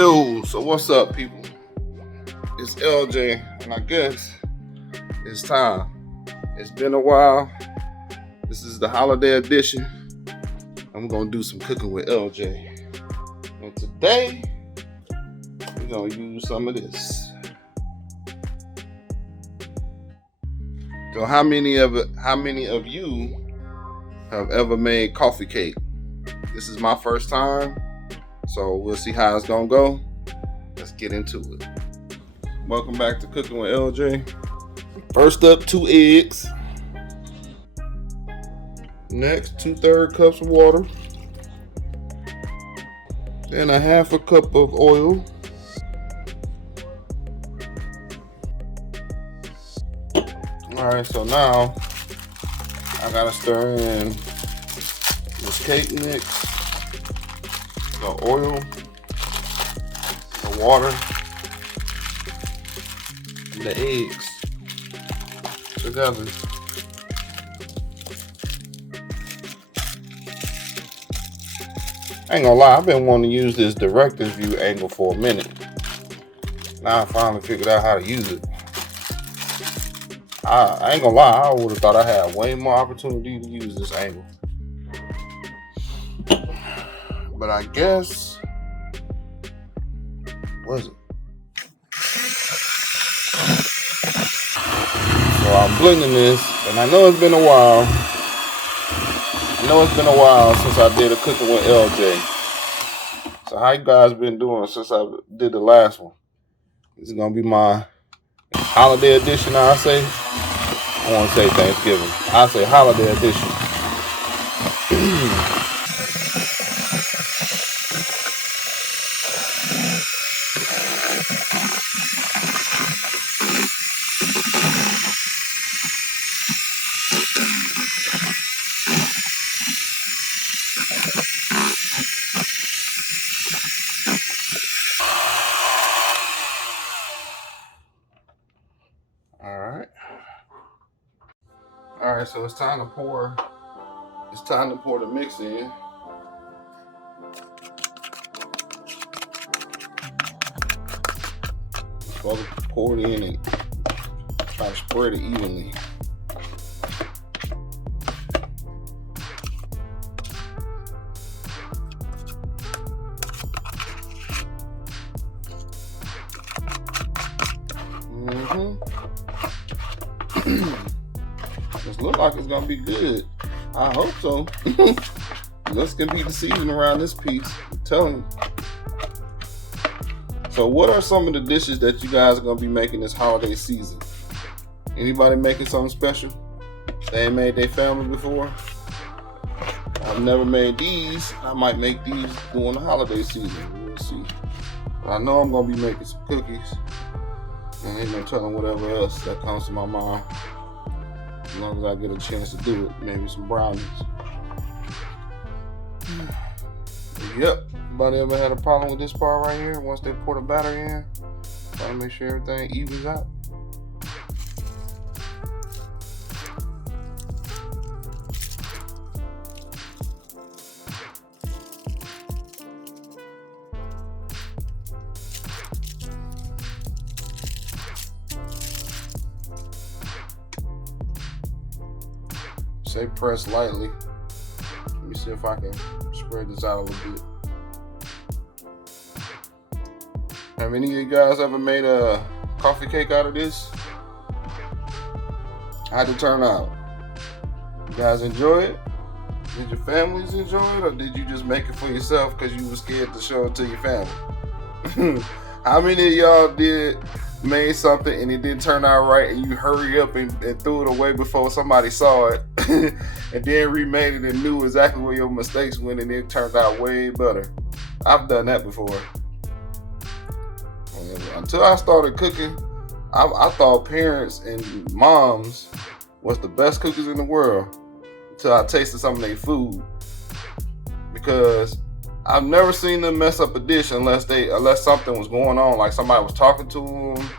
Yo, so what's up, people? It's LJ, and I guess it's time. It's been a while. This is the holiday edition. I'm gonna do some cooking with LJ. And today, we're gonna use some of this. So how many of you have ever made coffee cake? This is my first time. So we'll see how it's gonna go. Let's get into it. Welcome back to Cooking with LJ. First up, 2 eggs. Next, 2/3 cups of water. Then 1/2 cup of oil. Alright, so now I gotta stir in this cake mix, the oil, the water, and the eggs together. I ain't gonna lie, I've been wanting to use this director's view angle for a minute. Now I finally figured out how to use it. I ain't gonna lie, I would have thought I had way more opportunity to use this angle. But I guess, was it? So I'm blending this, and I know it's been a while. Since I did a cooking with LJ. So how you guys been doing since I did the last one? This is gonna be my holiday edition, I say. I want to say Thanksgiving. I say holiday edition. All right, so it's time to pour the mix in. Supposed to pour it in and try to spread it evenly. This look like it's gonna be good. I hope so. This can be the season around this piece. I'm telling you. So what are some of the dishes that you guys are gonna be making this holiday season? Anybody making something special they ain't made their family before? I've never made these. I might make these during the holiday season. We'll see. But I know I'm gonna be making some cookies. And ain't no telling whatever else that comes to my mind. As long as I get a chance to do it, maybe some brownies. Yep. Anybody ever had a problem with this part right here? Once they pour the batter in, try to make sure everything evens out. Say press lightly. Let me see if I can spread this out a little bit. Have any of you guys ever made a coffee cake out of this? How'd it turn out? You guys enjoy it? Did your families enjoy it, or did you just make it for yourself because you were scared to show it to your family? How many of y'all made something and it didn't turn out right and you hurry up and threw it away before somebody saw it and then remade it and knew exactly where your mistakes went and it turned out way better? I've done that before. Until I started cooking, I thought parents and moms was the best cookers in the world until I tasted some of their food, because I've never seen them mess up a dish unless something was going on, like somebody was talking to them,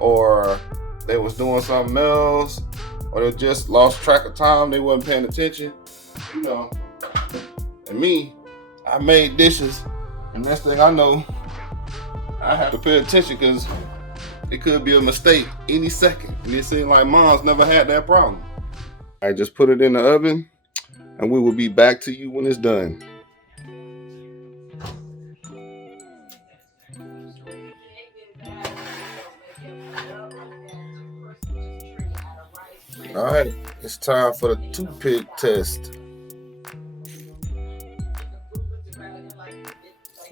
or they was doing something else, or they just lost track of time, they wasn't paying attention, you know. And me, I made dishes, and next thing I know, I have to pay attention because it could be a mistake any second. And it seems like mom's never had that problem. I just put it in the oven and we will be back to you when it's done. All right, it's time for the toothpick test.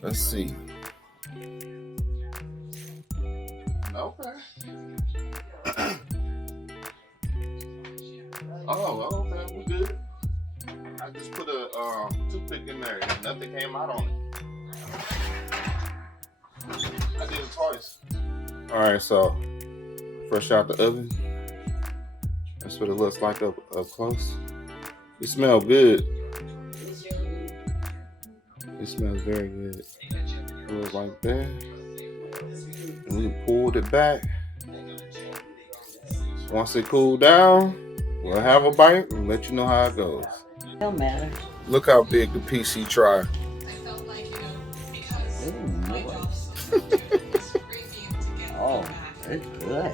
Let's see. Okay. Oh, okay, we good. I just put a toothpick in there. Nothing came out on it. I did it twice. All right, so fresh out the oven. That's what it looks like up close. It smells good. It smells very good. It looks like that. And we pulled it back. Once it cooled down, we'll have a bite and let you know how it goes. Don't matter. Look how big the piece he tried. Oh, it's good.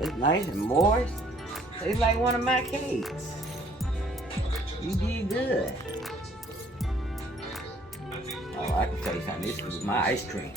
It's nice and moist. It's like one of my cakes. You did good. Oh, I can tell you something. This is my ice cream.